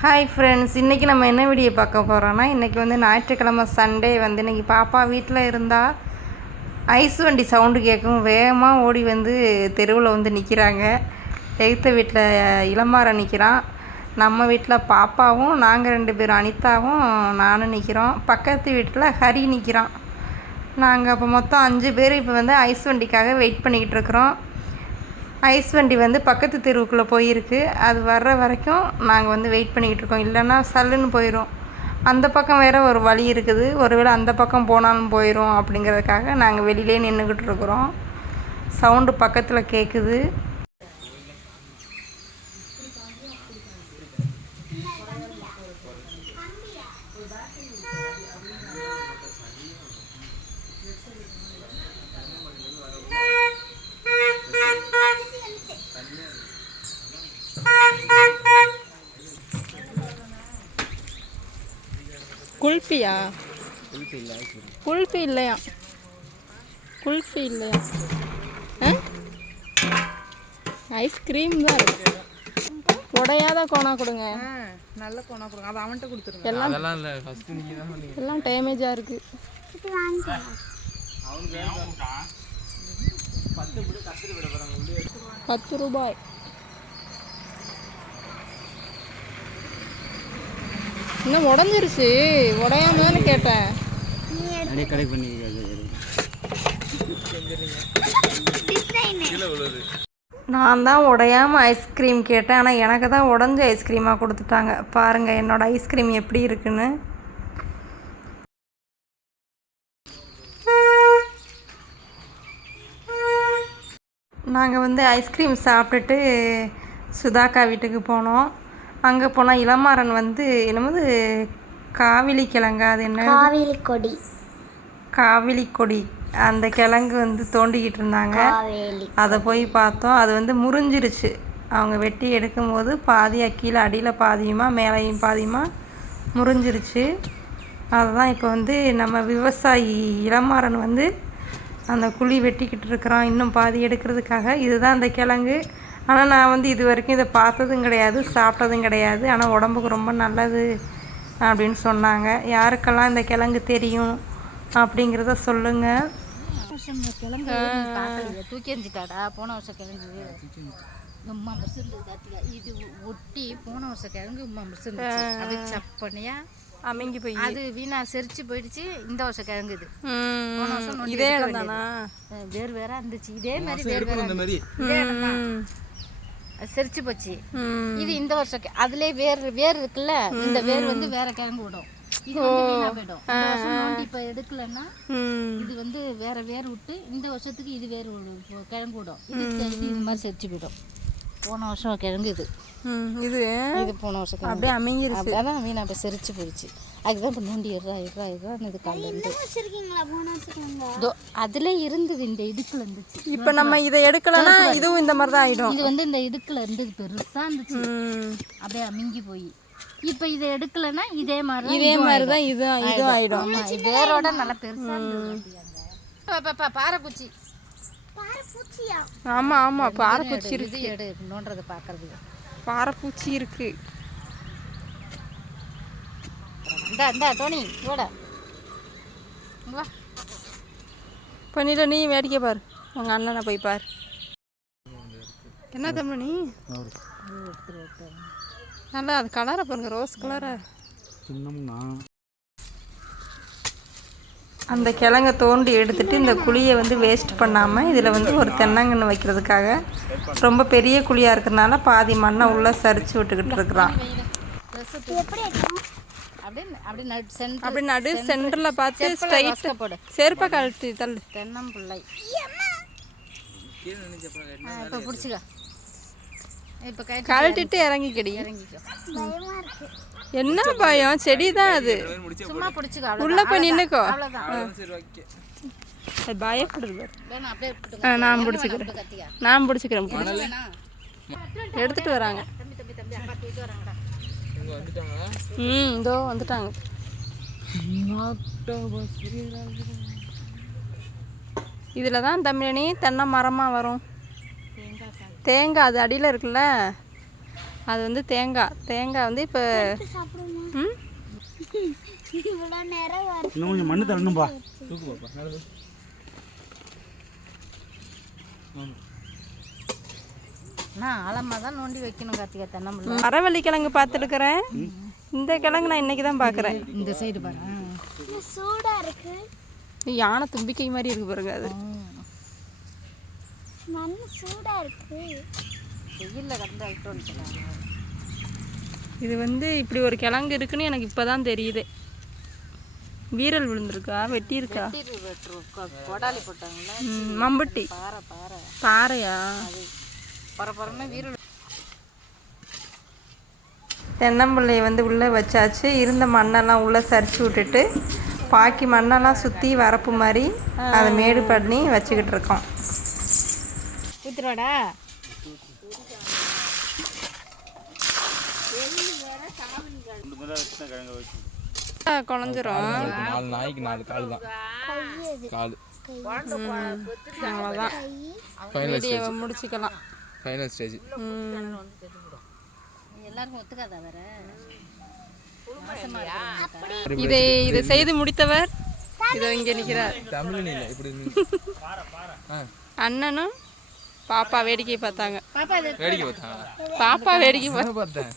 Hi friends இன்றைக்கி நம்ம என்ன வீடியோ பார்க்க போகிறோன்னா இன்றைக்கி வந்து ஞாயிற்றுக்கிழமை சண்டே வந்து இன்றைக்கி பாப்பா வீட்டில் இருந்தால் ஐஸ் வண்டி சவுண்டு கேட்கும். வேகமாக ஓடி வந்து தெருவில் வந்து நிற்கிறாங்க எகுத்த வீட்டில் இளமாற நிற்கிறான் நம்ம வீட்டில் பாப்பாவும் நாங்கள் ரெண்டு பேரும் அனிதாவும் நானும் நிற்கிறோம் பக்கத்து வீட்டில் ஹரி நிற்கிறான் நாங்கள் அப்போ மொத்தம் அஞ்சு பேர் இப்போ வந்து ஐஸ் வண்டிக்காக வெயிட் பண்ணிக்கிட்டு இருக்கிறோம். ஐஸ் வண்டி வந்து பக்கத்து தெருவுக்குள்ளே போயிருக்கு. அது வர்ற வரைக்கும் நாங்கள் வந்து வெயிட் பண்ணிக்கிட்டு இருக்கோம். இல்லைன்னா சல்லுன்னு போயிடும் அந்த பக்கம் வேறு ஒரு வழி இருக்குது. ஒருவேளை அந்த பக்கம் போனாலும் போயிடும் அப்படிங்கிறதுக்காக நாங்கள் வெளியிலே நின்றுக்கிட்டு இருக்கிறோம். சவுண்டு பக்கத்தில் கேட்குது குல்ஃபியா? குல்ஃபி இல்லையா? குல்ஃபி இல்லையா? ஐஸ்கிரீம் தான் இருக்கு. உடையாத கோணா கொடுங்க. நல்ல கோணா கொடுங்க. அதை அவன்கிட்ட கொடுத்துருங்க. எல்லாம் அதெல்லாம் இல்லை ஃபஸ்ட்டு நீங்கள் தான் எல்லாம் டேமேஜாக இருக்கு. பத்து ரூபாய். கடை பண்ணிக்கிறது கீழே விழுது நான் தான் உடையாமல் ஐஸ்கிரீம் கேட்டேன். ஆனால் எனக்கு தான் உடஞ்ச ஐஸ்கிரீமாக கொடுத்துட்டாங்க. பாருங்கள் என்னோடய ஐஸ்கிரீம் எப்படி இருக்குன்னு. நாங்கள் வந்து ஐஸ்கிரீம் சாப்பிட்டுட்டு சுதாக்கா வீட்டுக்கு போனோம். அங்கே போனால் இளமாறன் வந்து என்னமோது காவிலி கிழங்கா அது என்ன? காவேரி கொடி. காவிலி கொடி. அந்த கிழங்கு வந்து தோண்டிக்கிட்டு இருந்தாங்க. அதை போய் பார்த்தோம். அது வந்து முறிஞ்சிருச்சு. அவங்க வெட்டி எடுக்கும்போது பாதியாக கீழே அடியில் பாதியுமா மேலேயும் பாதியுமா முறிஞ்சிருச்சு. அதுதான் இப்போ வந்து நம்ம விவசாயி இளமாறன் வந்து அந்த குழி வெட்டிக்கிட்டு இருக்கிறான். இன்னும் பாதி எடுக்கிறதுக்காக. இதுதான் அந்த கிழங்கு. ஆனால் நான் வந்து இது வரைக்கும் இதை பார்த்ததும் கிடையாது சாப்பிட்டதும் கிடையாது. ஆனால் உடம்புக்கு ரொம்ப நல்லது அப்படின்னு சொன்னாங்க. யாருக்கெல்லாம் இந்த கிழங்கு தெரியும் அப்படிங்கிறத சொல்லுங்கள் தூக்கி எறிஞ்சிட்டாடா? போன வருஷம் கிழங்கு. உம்மா தாத்தியா இது ஒட்டி போன வருஷம் கிழங்கு உம்மா மிருசுண்டு அது சப்பனையா? அமைங்கி போய். அது வீணா செரிச்சு போயிடுச்சு. இந்த வருஷம் கிழங்கு இது. போன வருஷம் இதே வேறு வேற இருந்துச்சு. இதே மாதிரி வேறு வேற செரிச்சு போச்சு. இது இந்த வருஷம் அதுலயே வேர் வேர் இருக்குல்ல? இந்த வேர் வந்து வேற கிழங்கு விடும். இது வந்து வீணா போயிடும். நோண்டி இப்ப எடுக்கலன்னா இது வந்து வேற வேர் விட்டு இந்த வருஷத்துக்கு இது வேர் கிழங்கு விடும். இது மாதிரி செடிச்சு போயிடும். போன வருஷம் கிழங்கு இது ம் இது இது போன வருஷம் அப்படியே அமைஞ்சிருச்சு. அப்படியே வீணா அப்போ செரிச்சு போயிடுச்சு. அதுதான் இப்போ நோண்டி இருறா இருறா இருறான்னு இது காலையில் இதோ அதுல இருந்தது இந்த இடுக்குல இருந்துச்சு. இப்போ நம்ம இதை எடுக்கலன்னா இதுவும் இந்த மாதிரி தான் ஆயிடும். இது வந்து இந்த இடுக்குல இருந்தது பெருசா இருந்துச்சு. அப்படியே அமுங்கி போய். இப்போ இதை எடுக்கலன்னா இதே மாதிரி இதே மாதிரி தான் இது இதுவும் இது வேரோட நல்லா பெருசா இருந்தது. அப்படி அந்த. பா, பா, பாறைப்பூச்சி பூச்சியா? ஆமா ஆமா பாறைப்பூச்சி இது இருக்கு. எடு நோன்றதை பார்க்கறதுக்கு பாறைப்பூச்சி இருக்கு. இந்தா இந்தா டோனி ஓட இங்க வா. பண்ணிட்டு நீ வேடிக்கை பாரு. உங்க அண்ணனை போய் பாரு. என்ன தம்பி நீ? நல்லா அது கலரை பாருங்க ரோஸ் கலரா சின்னம்னா அந்த கிழங்க தோண்டி எடுத்துட்டு இந்த குழியை வந்து வேஸ்ட் பண்ணாமல் இதில் வந்து ஒரு தென்னங்கன்று வைக்கிறதுக்காக ரொம்ப பெரிய குழியாக இருக்கிறனால பாதி மண்ணை உள்ளே சரிச்சு விட்டுக்கிட்டு இருக்கிறான். அப்படி நடு சென்டரில் பார்த்து ஸ்ட்ரைட்டு போடு செருப்பை கழட்டி தள்ளு. தென்னம்பிள்ளை இப்போ பிடிச்சிக்க இப்போ கழட்டிட்டு இறங்கிக்கடி. இறங்கிக்கோ என்ன பயம்? செடி தான் அது. சும்மா பிடிச்சிக்க உள்ள போய் நின்னுக்கோ. அவ்வளோதான் சரி ஓகே. அது. ஆ, நான் பிடிச்சிக்கிறேன் நான் பிடிச்சிக்கிறேன் எடுத்துட்டு வராங்க. ம் இதோ வந்துட்டாங்க. இதில் தான் தமிழனி தென்னை மரமாக வரும். தேங்காய் அது அடியில் இருக்குல்ல? அது வந்து தேங்காய் தேங்காய் வந்து இப்போ இன்னும் கொஞ்சம் மண்ணு தரணும்பா. நான் ஆழமாக தான் நோண்டி வைக்கணும் கார்த்திகா தென்னம்பிள்ளை. மரவள்ளி கிழங்கு பார்த்துருக்குறேன் இந்த கிழங்கு நான் இன்னைக்கு தான் பார்க்குறேன். இந்த சைடு பாரு இது சூடா இருக்கு. யானை தும்பிக்கை மாதிரி இருக்கு பாருங்க அது. மண் சூடா இருக்கு. வெயிலில் கடந்து அழுட்டு வந்துட்டாங்க இது வந்து இப்படி ஒரு கிழங்கு இருக்குன்னு எனக்கு இப்போ தான் தெரியுது. வீரல் விழுந்திருக்கா? வெட்டியிருக்கா? கொடாலி போட்டாங்களா மம்பட்டி. பாறை பாறை. பாறையா? பரபரன்னு வீரல் தென்னம்பிள்ளையை வந்து உள்ளே வச்சாச்சு. இருந்த மண்ணெல்லாம் உள்ளே சரிச்சு விட்டுட்டு பாக்கி மண்ணெல்லாம் சுற்றி வரப்பு மாதிரி அதை மேடு பண்ணி வச்சுக்கிட்டு இருக்கோம். ஊத்துருவாடா குழஞ்சிரும். நாலு நாய்க்கு நாலு கால் தான். கால். அவ்வளோதான் வீடியோவை முடிச்சுக்கலாம். Final stage. எல்லாருக்கும் ஒத்துக்காதா வேற இதை இதை செய்து முடித்தவர் இதோ இங்கே நிற்கிறார். அண்ணனும் பாப்பா வேடிக்கை பார்த்தாங்க. பாப்பா வேடிக்கை பார்த்தாங்க பாப்பா வேடிக்கை பார்த்து பார்த்தேன்